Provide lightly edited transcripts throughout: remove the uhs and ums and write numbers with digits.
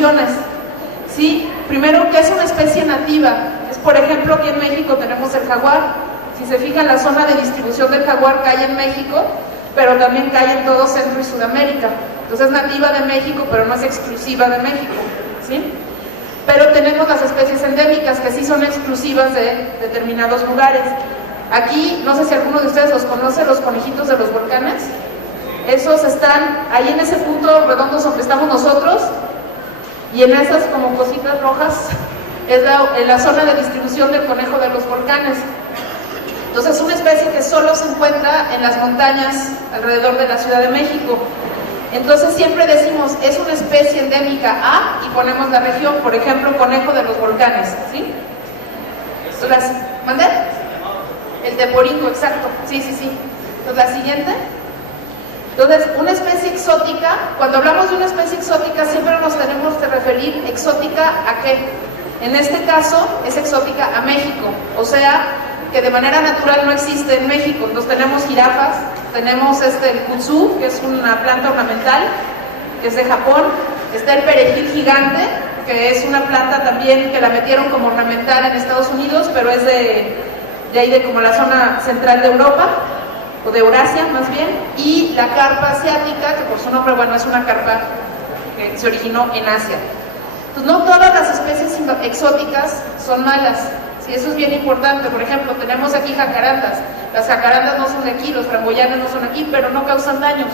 definiciones. ¿Sí? Primero, ¿qué es una especie nativa? Es, por ejemplo, aquí en México tenemos el jaguar. Si se fijan, la zona de distribución del jaguar cae en México, pero también cae en todo Centro y Sudamérica. Entonces es nativa de México, pero no es exclusiva de México, ¿sí? Pero tenemos las especies endémicas, que sí son exclusivas de determinados lugares. Aquí, no sé si alguno de ustedes los conoce, los conejitos de los volcanes. Esos están ahí en ese punto redondo donde estamos nosotros, y en esas como cositas rojas es la zona de distribución del conejo de los volcanes. Entonces es una especie que solo se encuentra en las montañas alrededor de la Ciudad de México. Entonces siempre decimos, es una especie endémica A, y ponemos la región, por ejemplo, conejo de los volcanes, ¿sí? ¿Mandé? El teporingo, exacto, sí. Entonces la siguiente. Entonces, una especie exótica, cuando hablamos de una especie exótica, siempre nos tenemos que referir exótica ¿a qué? En este caso, es exótica a México, o sea, que de manera natural no existe en México. Entonces tenemos jirafas, tenemos el kudzu, que es una planta ornamental, que es de Japón, está el perejil gigante, que es una planta también que la metieron como ornamental en Estados Unidos, pero es de ahí de como la zona central de Europa, o de Eurasia más bien, y la carpa asiática, que por su nombre, bueno, es una carpa que se originó en Asia. Entonces, no todas las especies exóticas son malas, ¿sí? Eso es bien importante. Por ejemplo, tenemos aquí jacarandas. Las jacarandas no son de aquí, los framboyanes no son aquí, pero no causan daños.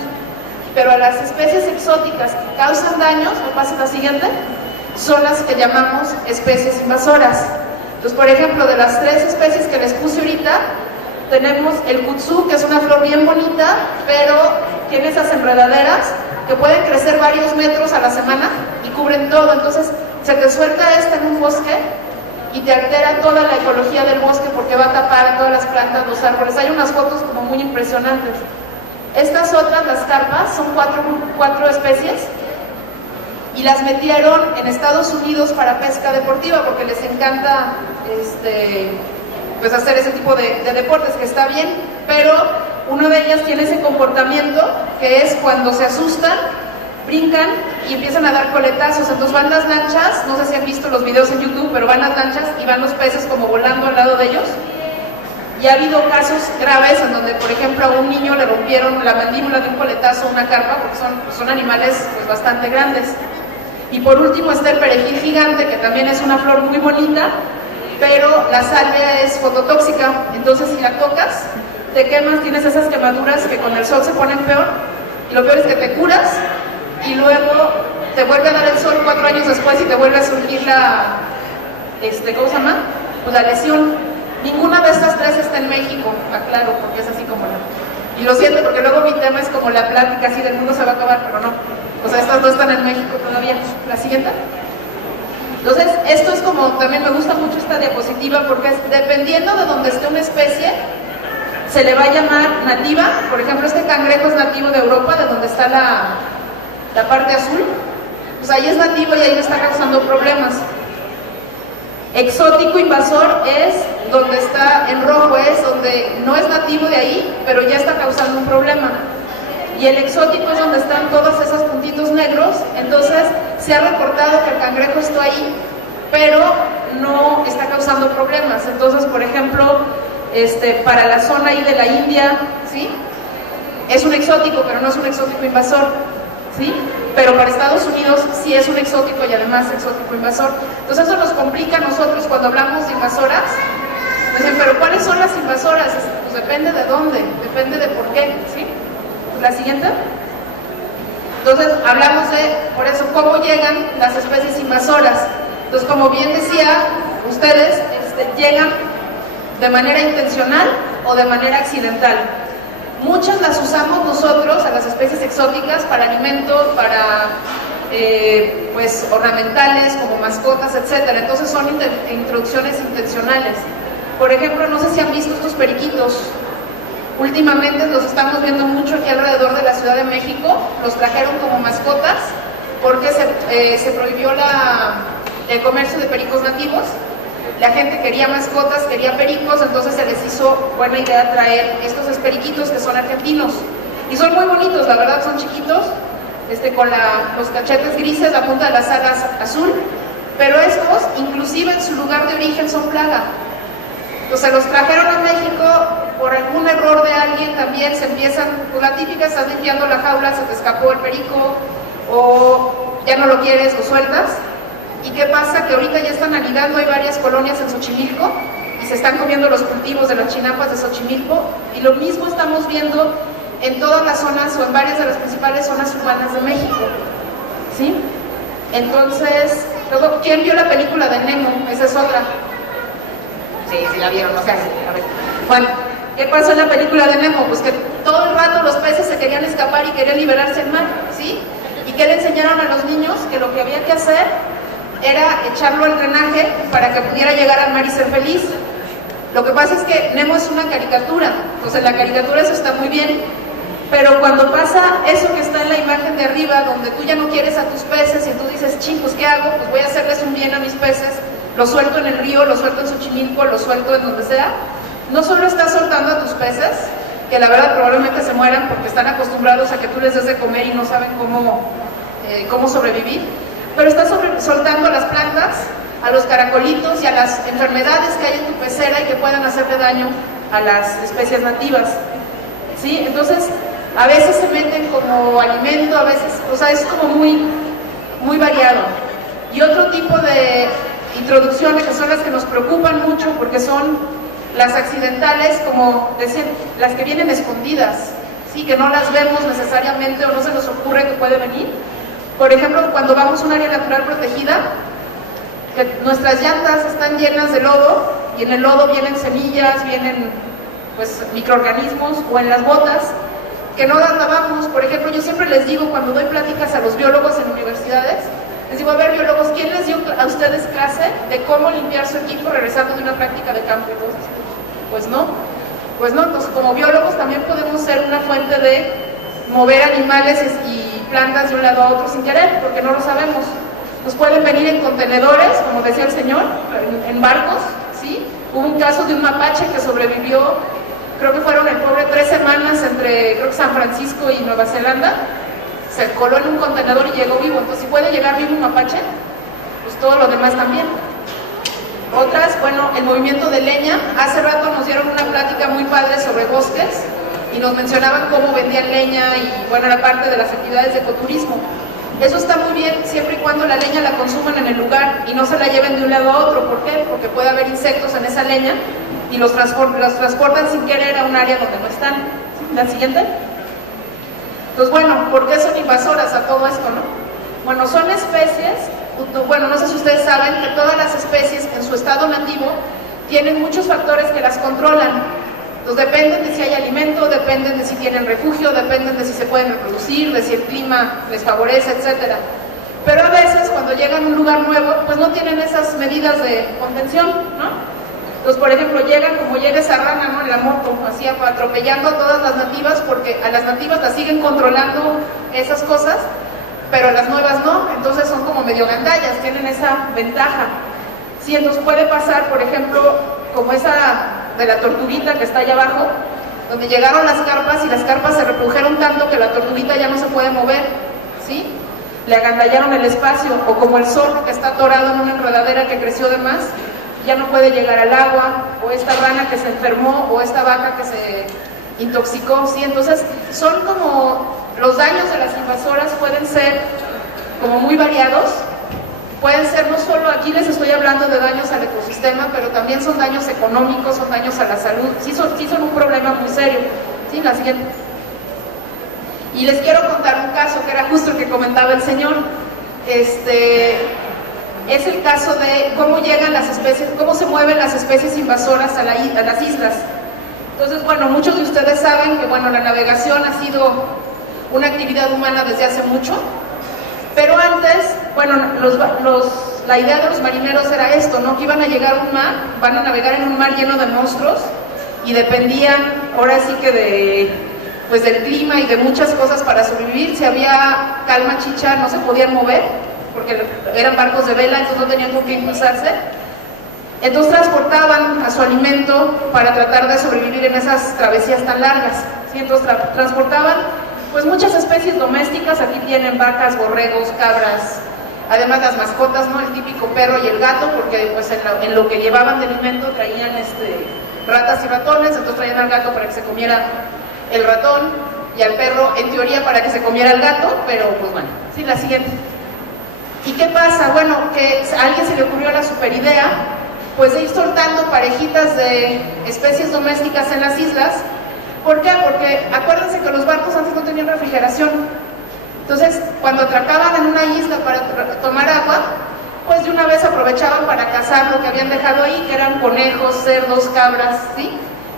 Pero a las especies exóticas que causan daños, ¿me pasa la siguiente? Son las que llamamos especies invasoras. Entonces, por ejemplo, de las 3 especies que les puse ahorita, tenemos el kudzu, que es una flor bien bonita, pero tiene esas enredaderas que pueden crecer varios metros a la semana y cubren todo. Entonces se te suelta en un bosque y te altera toda la ecología del bosque, porque va a tapar a todas las plantas, los árboles. Hay unas fotos como muy impresionantes. Estas otras, las carpas, son 4 especies, y las metieron en Estados Unidos para pesca deportiva, porque les encanta pues hacer ese tipo de deportes, que está bien, pero una de ellas tiene ese comportamiento, que es cuando se asustan, brincan y empiezan a dar coletazos. Entonces van las lanchas, no sé si han visto los videos en YouTube, pero van las lanchas y van los peces como volando al lado de ellos. Y ha habido casos graves en donde, por ejemplo, a un niño le rompieron la mandíbula de un coletazo a una carpa, porque son animales pues bastante grandes. Y por último está el perejil gigante, que también es una flor muy bonita, pero la salvia es fototóxica. Entonces si la tocas, te quemas, tienes esas quemaduras que con el sol se ponen peor, y lo peor es que te curas, y luego te vuelve a dar el sol 4 años después y te vuelve a surgir ¿cómo se llama? Pues la lesión. Ninguna de estas 3 está en México, aclaro, porque es así como y lo siento, porque luego mi tema es como la plática así del mundo se va a acabar, pero no. O sea, estas 2 están en México todavía. La siguiente. Entonces, esto es como, también me gusta mucho esta diapositiva, porque es, dependiendo de donde esté una especie, se le va a llamar nativa. Por ejemplo, este cangrejo es nativo de Europa, de donde está la parte azul. Pues ahí es nativo y ahí no está causando problemas. Exótico invasor es donde está en rojo, es donde no es nativo de ahí, pero ya está causando un problema. Y el exótico es donde están todos esos puntitos negros. Entonces se ha reportado que el cangrejo está ahí, pero no está causando problemas. Entonces, por ejemplo, para la zona ahí de la India, ¿sí? Es un exótico, pero no es un exótico invasor, ¿sí? Pero para Estados Unidos sí es un exótico y además exótico invasor. Entonces eso nos complica a nosotros cuando hablamos de invasoras. Dicen, pero ¿cuáles son las invasoras? Pues depende de dónde, depende de por qué, ¿sí? La siguiente. Entonces hablamos de, por eso, cómo llegan las especies invasoras. Entonces, como bien decía ustedes, llegan de manera intencional o de manera accidental. Muchas las usamos nosotros, a las especies exóticas, para alimentos, para pues ornamentales, como mascotas, etc. Entonces son introducciones intencionales. Por ejemplo, no sé si han visto estos periquitos. Últimamente los estamos viendo mucho aquí alrededor de la Ciudad de México. Los trajeron como mascotas porque se prohibió el comercio de pericos nativos. La gente quería mascotas, quería pericos, entonces se les hizo buena idea traer estos periquitos que son argentinos. Y son muy bonitos, la verdad, son chiquitos, con los cachetes grises, la punta de las alas azul, pero estos, inclusive en su lugar de origen, son plaga. Entonces los trajeron a México, por algún error de alguien también se empiezan, pues la típica, estás limpiando la jaula, se te escapó el perico, o ya no lo quieres, lo sueltas. ¿Y qué pasa? Que ahorita ya están anidando, hay varias colonias en Xochimilco, y se están comiendo los cultivos de las chinampas de Xochimilco, y lo mismo estamos viendo en todas las zonas, o en varias de las principales zonas urbanas de México, ¿sí? Entonces, luego, ¿quién vio la película de Nemo? Esa es otra. Sí, sí la vieron, no sé. A ver. Bueno, ¿qué pasó en la película de Nemo? Pues que todo el rato los peces se querían escapar y querían liberarse del mar, ¿sí? ¿Y qué le enseñaron a los niños? Que lo que había que hacer era echarlo al drenaje para que pudiera llegar al mar y ser feliz. Lo que pasa es que Nemo es una caricatura, entonces en la caricatura eso está muy bien, pero cuando pasa eso que está en la imagen de arriba, donde tú ya no quieres a tus peces y tú dices, chicos, ¿qué hago? Pues voy a hacerles un bien a mis peces, lo suelto en el río, lo suelto en Xochimilco, lo suelto en donde sea. No solo estás soltando a tus peces, que la verdad probablemente se mueran porque están acostumbrados a que tú les des de comer y no saben cómo sobrevivir, pero estás soltando a las plantas, a los caracolitos y a las enfermedades que hay en tu pecera y que puedan hacerle daño a las especies nativas, ¿sí? Entonces, a veces se meten como alimento, a veces, o sea, es como muy variado. Y otro tipo de introducciones que son las que nos preocupan mucho porque son las accidentales, como decían, las que vienen escondidas, ¿sí? Que no las vemos necesariamente o no se nos ocurre que puede venir. Por ejemplo, cuando vamos a un área natural protegida, que nuestras llantas están llenas de lodo y en el lodo vienen semillas, vienen pues microorganismos, o en las botas que no las lavamos. Por ejemplo, yo siempre les digo cuando doy pláticas a los biólogos en universidades, les digo, a ver biólogos, ¿quién les dio a ustedes clase de cómo limpiar su equipo regresando de una práctica de campo? Pues no, entonces como biólogos también podemos ser una fuente de mover animales y plantas de un lado a otro sin querer, porque no lo sabemos. Pues pueden venir en contenedores, como decía el señor, en barcos, ¿sí? Hubo un caso de un mapache que sobrevivió, creo que fueron el pobre 3 semanas entre, creo que San Francisco y Nueva Zelanda, se coló en un contenedor y llegó vivo. Entonces, si puede llegar vivo un mapache, pues todo lo demás también. Otras, bueno, el movimiento de leña. Hace rato nos dieron una plática muy padre sobre bosques y nos mencionaban cómo vendían leña y, bueno, era parte de las actividades de ecoturismo. Eso está muy bien siempre y cuando la leña la consuman en el lugar y no se la lleven de un lado a otro. ¿Por qué? Porque puede haber insectos en esa leña y los transportan sin querer a un área donde no están. ¿La siguiente? Entonces, bueno, ¿por qué son invasoras a todo esto, no? Bueno, son especies, bueno, no sé si ustedes saben que todas las especies en su estado nativo tienen muchos factores que las controlan. Entonces dependen de si hay alimento, dependen de si tienen refugio, dependen de si se pueden reproducir, de si el clima les favorece, etc. Pero a veces cuando llegan a un lugar nuevo, pues no tienen esas medidas de contención, ¿no? Entonces, por ejemplo, llegan como llega esa rana, ¿no? En la moto, así atropellando a todas las nativas, porque a las nativas las siguen controlando esas cosas, pero a las nuevas no, entonces son como medio gandallas, tienen esa ventaja. Sí, entonces puede pasar, por ejemplo, como esa de la tortuguita que está allá abajo, donde llegaron las carpas y las carpas se reprodujeron tanto que la tortuguita ya no se puede mover, ¿sí? Le agandallaron el espacio, o como el zorro que está atorado en una enredadera que creció de más, ya no puede llegar al agua, o esta rana que se enfermó, o esta vaca que se intoxicó, ¿sí? Entonces son como los daños de las invasoras pueden ser como muy variados. Pueden ser no solo, aquí les estoy hablando de daños al ecosistema, pero también son daños económicos, son daños a la salud, sí son un problema muy serio. ¿Sí? La siguiente. Y les quiero contar un caso que era justo el que comentaba el señor. Es el caso de cómo llegan las especies, cómo se mueven las especies invasoras a las islas. Entonces, bueno, muchos de ustedes saben que, bueno, la navegación ha sido una actividad humana desde hace mucho. Pero antes, bueno, la idea de los marineros era esto, ¿no? Que iban a llegar a un mar, van a navegar en un mar lleno de monstruos y dependían, ahora sí que del clima y de muchas cosas para sobrevivir. Si había calma chicha, no se podían mover, porque eran barcos de vela, entonces no tenían con qué impulsarse. Entonces transportaban a su alimento para tratar de sobrevivir en esas travesías tan largas, ¿sí? Entonces transportaban pues muchas especies domésticas. Aquí tienen vacas, borregos, cabras, además las mascotas, ¿no? El típico perro y el gato, porque pues en lo que llevaban de alimento traían ratas y ratones, entonces traían al gato para que se comiera el ratón y al perro en teoría para que se comiera el gato, pero pues bueno, sí, la siguiente. ¿Y qué pasa? Bueno, que a alguien se le ocurrió la super idea, pues de ir soltando parejitas de especies domésticas en las islas. ¿Por qué? Porque acuérdense que los barcos antes no tenían refrigeración. Entonces, cuando atracaban en una isla para tomar agua, pues de una vez aprovechaban para cazar lo que habían dejado ahí, que eran conejos, cerdos, cabras, ¿sí?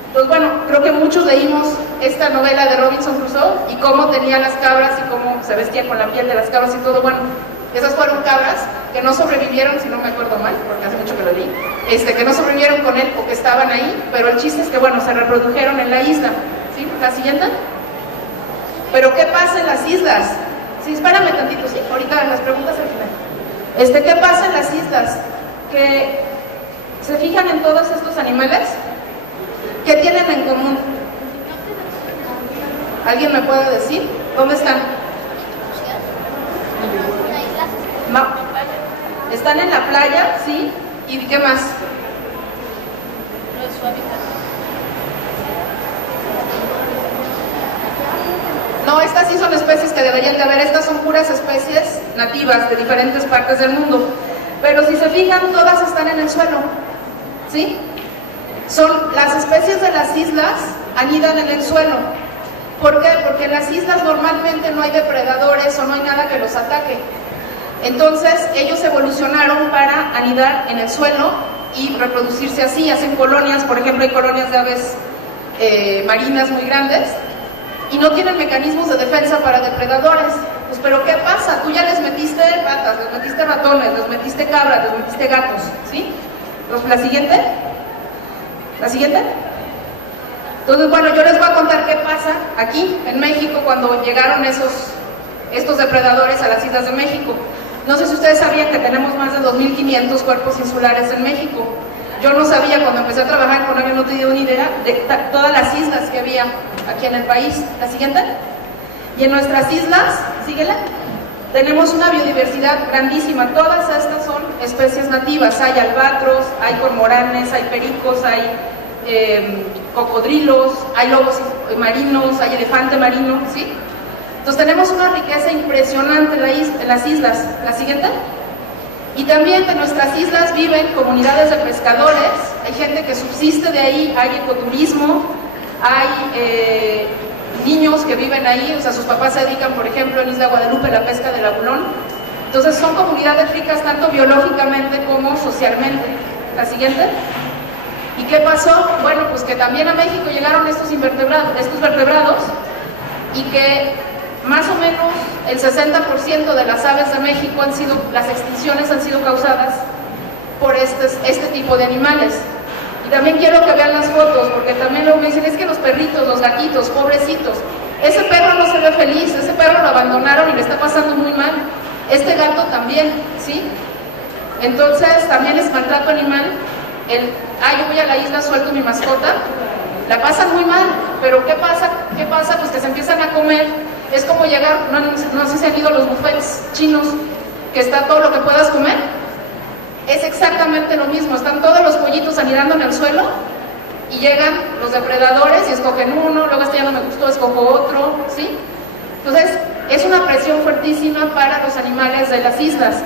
Entonces, bueno, creo que muchos leímos esta novela de Robinson Crusoe y cómo tenía las cabras y cómo se vestía con la piel de las cabras y todo. Bueno, esas fueron cabras que no sobrevivieron, si no me acuerdo mal, porque hace mucho que lo leí, que no sobrevivieron con él o que estaban ahí, pero el chiste es que, bueno, se reprodujeron en la isla, ¿sí? La siguiente. ¿Pero qué pasa en las islas? Sí, espérame tantito, sí, ahorita en las preguntas al final. ¿Qué pasa en las islas? Que se fijan en todos estos animales. ¿Qué tienen en común? ¿Alguien me puede decir? ¿Dónde están? No. Están en la playa, ¿sí? ¿Y qué más? No, estas sí son especies que deberían de haber. Estas son puras especies nativas de diferentes partes del mundo. Pero si se fijan, todas están en el suelo, ¿sí? Son las especies de las islas, anidan en el suelo. ¿Por qué? Porque en las islas normalmente no hay depredadores o no hay nada que los ataque. Entonces ellos evolucionaron para anidar en el suelo y reproducirse así. Hacen colonias, por ejemplo, hay colonias de aves marinas muy grandes y no tienen mecanismos de defensa para depredadores. Pues, ¿pero qué pasa? Tú ya les metiste ratas, les metiste ratones, les metiste cabras, les metiste gatos, ¿sí? Entonces, ¿la siguiente? ¿La siguiente? Entonces, bueno, yo les voy a contar qué pasa aquí, en México, cuando llegaron estos depredadores a las islas de México. No sé si ustedes sabían que tenemos más de 2.500 cuerpos insulares en México. Yo no sabía, cuando empecé a trabajar con ellos, no tenía una idea de todas las islas que había aquí en el país. ¿La siguiente? Y en nuestras islas, síguela, tenemos una biodiversidad grandísima. Todas estas son especies nativas. Hay albatros, hay cormoranes, hay pericos, hay cocodrilos, hay lobos marinos, hay elefante marino, ¿sí? Entonces tenemos una riqueza impresionante en las islas. ¿La siguiente? Y también de nuestras islas viven comunidades de pescadores, hay gente que subsiste de ahí, hay ecoturismo, hay niños que viven ahí, o sea, sus papás se dedican, por ejemplo, en Isla Guadalupe, a la pesca del abulón. Entonces son comunidades ricas tanto biológicamente como socialmente. ¿La siguiente? ¿Y qué pasó? Bueno, pues que también a México llegaron estos vertebrados y que más o menos el 60% de las aves de México las extinciones han sido causadas por este tipo de animales. Y también quiero que vean las fotos, porque también luego me dicen, es que los perritos, los gatitos, pobrecitos, ese perro no se ve feliz, ese perro lo abandonaron y le está pasando muy mal. Este gato también, ¿sí? Entonces también es maltrato animal. Yo voy a la isla, suelto mi mascota, la pasan muy mal, pero ¿qué pasa? Pues que se empiezan a comer. Es como llegar, no sé si han ido a los buffets chinos, que está todo lo que puedas comer. Es exactamente lo mismo, están todos los pollitos anidando en el suelo y llegan los depredadores y escogen uno, luego ya no me gustó, escojo otro, ¿sí? Entonces, es una presión fuertísima para los animales de las islas.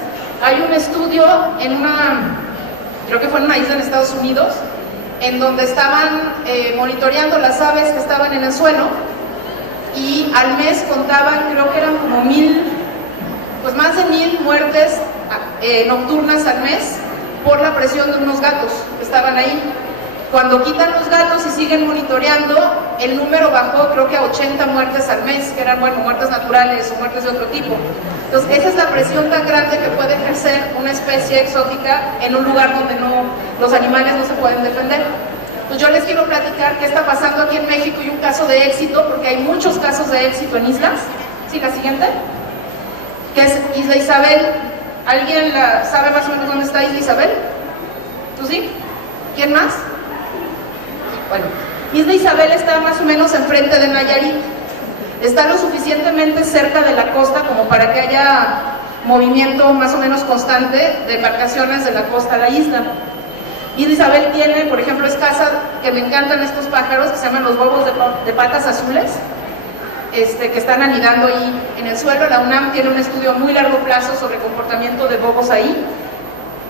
Hay un estudio creo que fue en una isla en Estados Unidos, en donde estaban monitoreando las aves que estaban en el suelo y al mes contaban, creo que eran como más de 1,000 muertes nocturnas al mes por la presión de unos gatos que estaban ahí. Cuando quitan los gatos y siguen monitoreando, el número bajó creo que a 80 muertes al mes, que eran, bueno, muertes naturales o muertes de otro tipo. Entonces, esa es la presión tan grande que puede ejercer una especie exótica en un lugar donde los animales no se pueden defender. Entonces, yo les quiero platicar qué está pasando aquí en México y un caso de éxito, porque hay muchos casos de éxito en islas. ¿Sí, la siguiente? Que es Isla Isabel. ¿Alguien sabe más o menos dónde está Isla Isabel? ¿Tú sí? ¿Quién más? Bueno, Isla Isabel está más o menos enfrente de Nayarit. está lo suficientemente cerca de la costa como para que haya movimiento más o menos constante de embarcaciones de la costa a la isla. Isla Isabel tiene, por ejemplo, es casa, que me encantan estos pájaros, que se llaman los bobos de patas azules, que están anidando ahí en el suelo. La UNAM tiene un estudio a muy largo plazo sobre comportamiento de bobos ahí,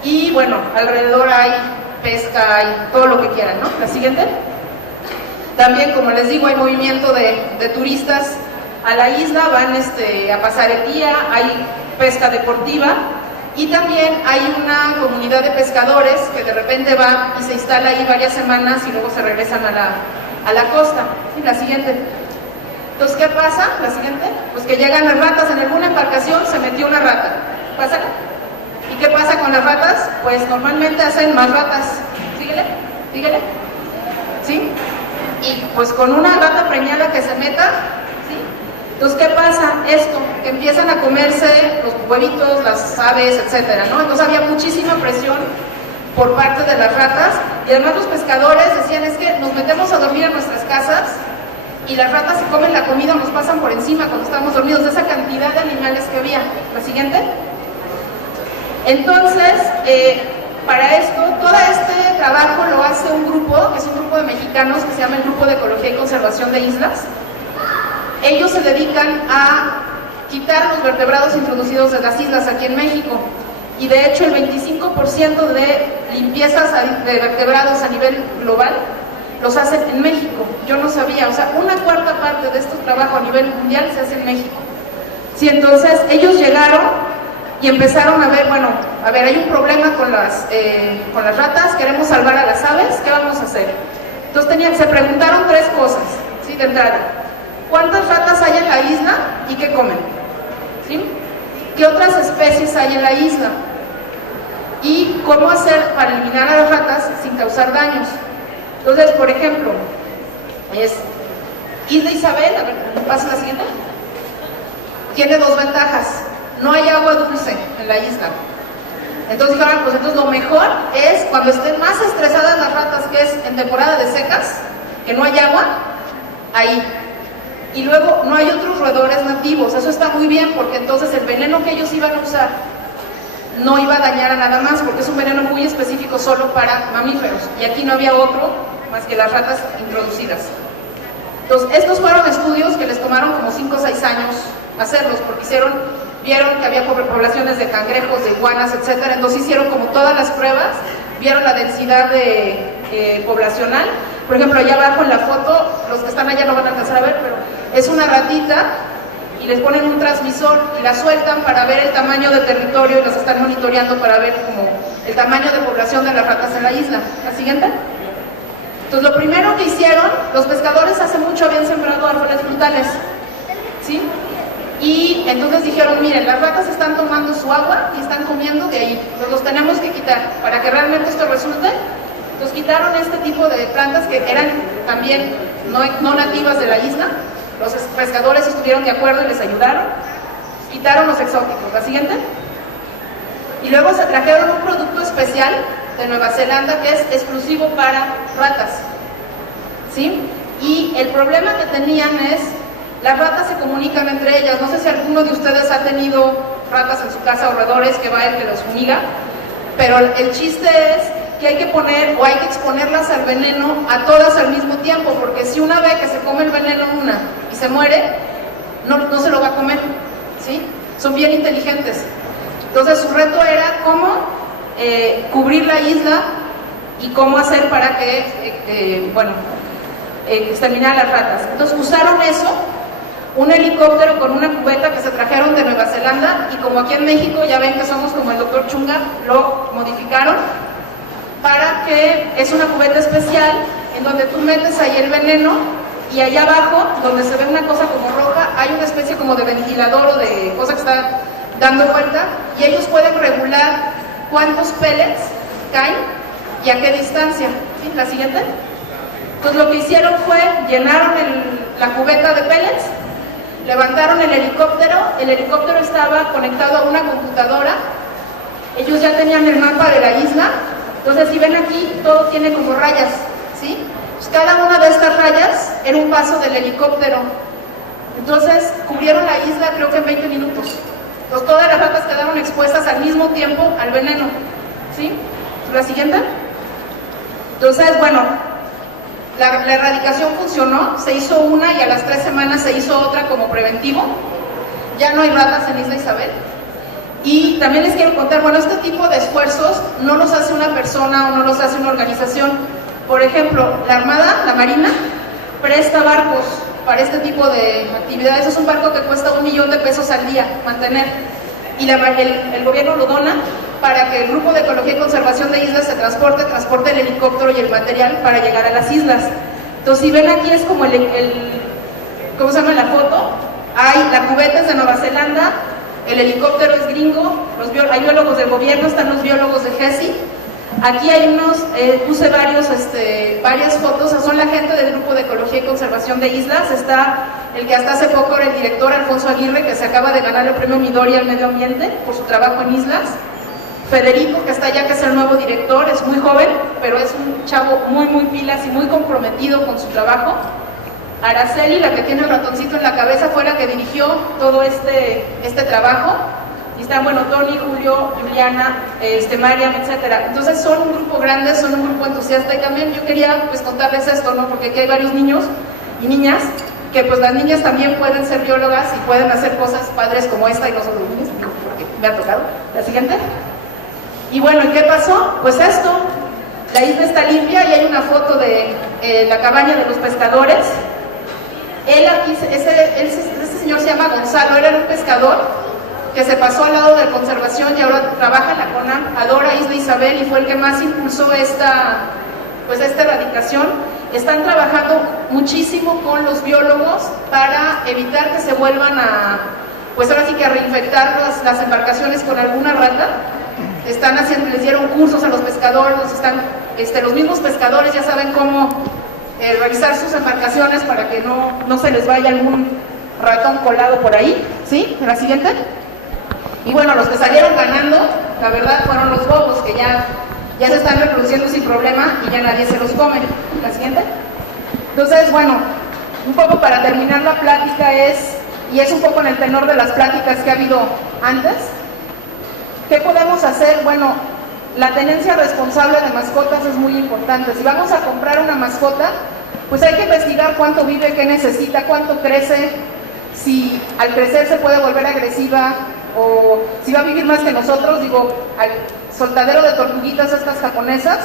y bueno, alrededor hay pesca, hay todo lo que quieran, ¿no? La siguiente. También, como les digo, hay movimiento de turistas a la isla, van a pasar el día, hay pesca deportiva, y también hay una comunidad de pescadores que de repente va y se instala ahí varias semanas y luego se regresan a la costa. ¿Sí? La siguiente. Entonces, ¿qué pasa? La siguiente. Pues que llegan las ratas. En alguna embarcación se metió una rata. ¿Pásala? ¿Y qué pasa con las ratas? Pues normalmente hacen más ratas. Síguele, síguele. ¿Sí? Y pues con una rata preñada que se meta, ¿sí? Entonces, ¿qué pasa? Esto, que empiezan a comerse los huevitos, las aves, etcétera, ¿no? Entonces había muchísima presión por parte de las ratas, y además los pescadores decían, es que nos metemos a dormir en nuestras casas y las ratas se comen la comida o nos pasan por encima cuando estamos dormidos, de esa cantidad de animales que había. La siguiente. Entonces, para esto, todo este trabajo lo hace un grupo, que es un grupo de mexicanos que se llama el Grupo de Ecología y Conservación de Islas. Ellos se dedican a quitar los vertebrados introducidos de las islas aquí en México, y de hecho el 25% de limpiezas de vertebrados a nivel global los hacen en México. Yo no sabía, o sea, una cuarta parte de estos trabajos a nivel mundial se hace en México. Sí, entonces ellos llegaron y empezaron a ver, bueno, a ver, hay un problema con las ratas, queremos salvar a las aves, ¿qué vamos a hacer? Entonces se preguntaron tres cosas, ¿sí? De entrada, ¿cuántas ratas hay en la isla y qué comen? ¿Sí? ¿Qué otras especies hay en la isla? Y cómo hacer para eliminar a las ratas sin causar daños. Entonces, por ejemplo, es Isla Isabel, a ver, pasa la siguiente. Tiene dos ventajas. No hay agua dulce en la isla. Entonces dijeron, pues entonces lo mejor es cuando estén más estresadas las ratas, que es en temporada de secas, que no hay agua, ahí. Y luego no hay otros roedores nativos. Eso está muy bien, porque entonces el veneno que ellos iban a usar no iba a dañar a nada más, porque es un veneno muy específico solo para mamíferos, y aquí no había otro más que las ratas introducidas. Entonces, estos fueron estudios que les tomaron como 5 o 6 años hacerlos, porque vieron que había poblaciones de cangrejos, de iguanas, etcétera. Entonces hicieron como todas las pruebas, vieron la densidad poblacional. Por ejemplo, allá abajo en la foto, los que están allá no van a alcanzar a ver, pero es una ratita, y les ponen un transmisor y la sueltan para ver el tamaño de territorio, y los están monitoreando para ver como el tamaño de población de las ratas en la isla. ¿La siguiente? Entonces, lo primero que hicieron, los pescadores hace mucho habían sembrado árboles frutales, ¿sí? Y entonces dijeron, miren, las ratas están tomando su agua y están comiendo de ahí, entonces los tenemos que quitar para que realmente esto resulte. Entonces quitaron este tipo de plantas que eran también no nativas de la isla. Los pescadores estuvieron de acuerdo y les ayudaron. Quitaron los exóticos. La siguiente. Y luego se trajeron un producto especial de Nueva Zelanda que es exclusivo para ratas, ¿sí? Y el problema que tenían es, las ratas se comunican entre ellas. No sé si alguno de ustedes ha tenido ratas en su casa o roedores que va el que los fumiga, pero el chiste es que hay que poner o hay que exponerlas al veneno a todas al mismo tiempo, porque si una ve que se come el veneno una y se muere, no se lo va a comer, ¿sí? Son bien inteligentes. Entonces su reto era cómo cubrir la isla y cómo hacer para que, exterminar a las ratas. Entonces usaron eso, un helicóptero con una cubeta que se trajeron de Nueva Zelanda, y como aquí en México ya ven que somos como el doctor Chunga, lo modificaron para que es una cubeta especial en donde tú metes ahí el veneno, y allá abajo, donde se ve una cosa como roja, hay una especie como de ventilador o de cosa que está dando vuelta, y ellos pueden regular cuántos pellets caen y a qué distancia. ¿Sí? La siguiente. Entonces lo que hicieron fue, llenaron la cubeta de pellets, levantaron el helicóptero estaba conectado a una computadora, ellos ya tenían el mapa de la isla. Entonces, si ven aquí, todo tiene como rayas, ¿sí? Pues cada una de estas rayas era un paso del helicóptero Entonces cubrieron la isla creo que en 20 minutos. Entonces todas las ratas quedaron expuestas al mismo tiempo al veneno, ¿sí? La siguiente. Entonces, bueno, la erradicación funcionó, se hizo una y a las 3 semanas se hizo otra como preventivo. Ya no hay ratas en Isla Isabel. Y también les quiero contar, bueno, este tipo de esfuerzos no los hace una persona o no los hace una organización. Por ejemplo, la Armada, la Marina, presta barcos para este tipo de actividades. Es un barco que cuesta $1,000,000 al día mantener. Y el gobierno lo dona para que el Grupo de Ecología y Conservación de Islas se transporte el helicóptero y el material para llegar a las islas. Entonces, si ven aquí es como ¿cómo se llama la foto? La cubeta es de Nueva Zelanda, el helicóptero es gringo, hay biólogos del gobierno, están los biólogos de GESI. Aquí hay puse varias fotos, son la gente del Grupo de Ecología y Conservación de Islas. Está el que hasta hace poco era el director, Alfonso Aguirre, que se acaba de ganar el premio Midori al medio ambiente por su trabajo en islas. Federico, que está allá, que es el nuevo director, es muy joven, pero es un chavo muy pilas y muy comprometido con su trabajo. Araceli, la que tiene el ratoncito en la cabeza, fue la que dirigió todo este trabajo. Y están, bueno, Tony, Julio, Juliana, Mariam, etcétera. Entonces son un grupo grande, son un grupo entusiasta. Y también yo quería pues contarles esto, ¿no? Porque aquí hay varios niños y niñas, que pues las niñas también pueden ser biólogas y pueden hacer cosas padres como esta, y no solo niños, porque me ha tocado. La siguiente. Y bueno, ¿y qué pasó? Pues esto, la isla está limpia y hay una foto de la cabaña de los pescadores. Este señor se llama Gonzalo, él era un pescador que se pasó al lado de conservación y ahora trabaja en la CONAM, adora Isla Isabel y fue el que más impulsó esta erradicación. Están trabajando muchísimo con los biólogos para evitar que se vuelvan pues ahora sí que a reinfectar las embarcaciones con alguna rata. Les dieron cursos a los pescadores, los mismos pescadores ya saben cómo revisar sus embarcaciones para que no se les vaya algún ratón colado por ahí, ¿sí? La siguiente. Y bueno, los que salieron ganando, la verdad, fueron los bobos, que ya se están reproduciendo sin problema y ya nadie se los come. La siguiente. Entonces, bueno, un poco para terminar la plática y es un poco en el tenor de las pláticas que ha habido antes. ¿Qué podemos hacer? Bueno, la tenencia responsable de mascotas es muy importante. Si vamos a comprar una mascota, pues hay que investigar cuánto vive, qué necesita, cuánto crece, si al crecer se puede volver agresiva o si va a vivir más que nosotros. Digo, al soltadero de tortuguitas estas japonesas,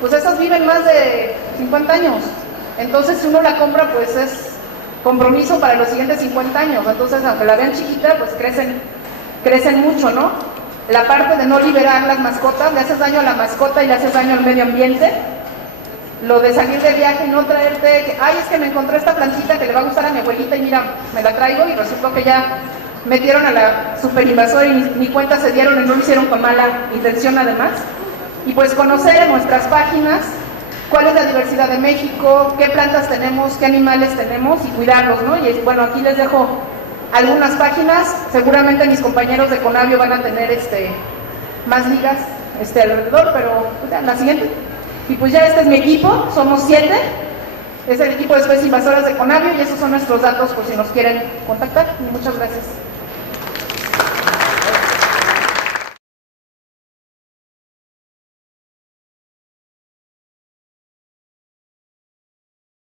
pues esas viven más de 50 años. Entonces, si uno la compra, pues es compromiso para los siguientes 50 años. Entonces, aunque la vean chiquita, pues crecen mucho, ¿no? La parte de no liberar las mascotas, le haces daño a la mascota y le haces daño al medio ambiente. Lo de salir de viaje y no traerte, es que me encontré esta plantita que le va a gustar a mi abuelita y mira, me la traigo, y resultó que ya metieron a la superinvasora y ni cuenta se dieron y no lo hicieron con mala intención además. Y pues conocer en nuestras páginas cuál es la diversidad de México, qué plantas tenemos, qué animales tenemos y cuidarlos, ¿no? Y bueno, aquí les dejo algunas páginas, seguramente mis compañeros de Conavio van a tener más ligas alrededor, pero pues, ya, la siguiente. Y pues ya este es mi equipo, somos 7, es el equipo de especies invasoras de Conavio y esos son nuestros datos por si nos quieren contactar. Muchas gracias.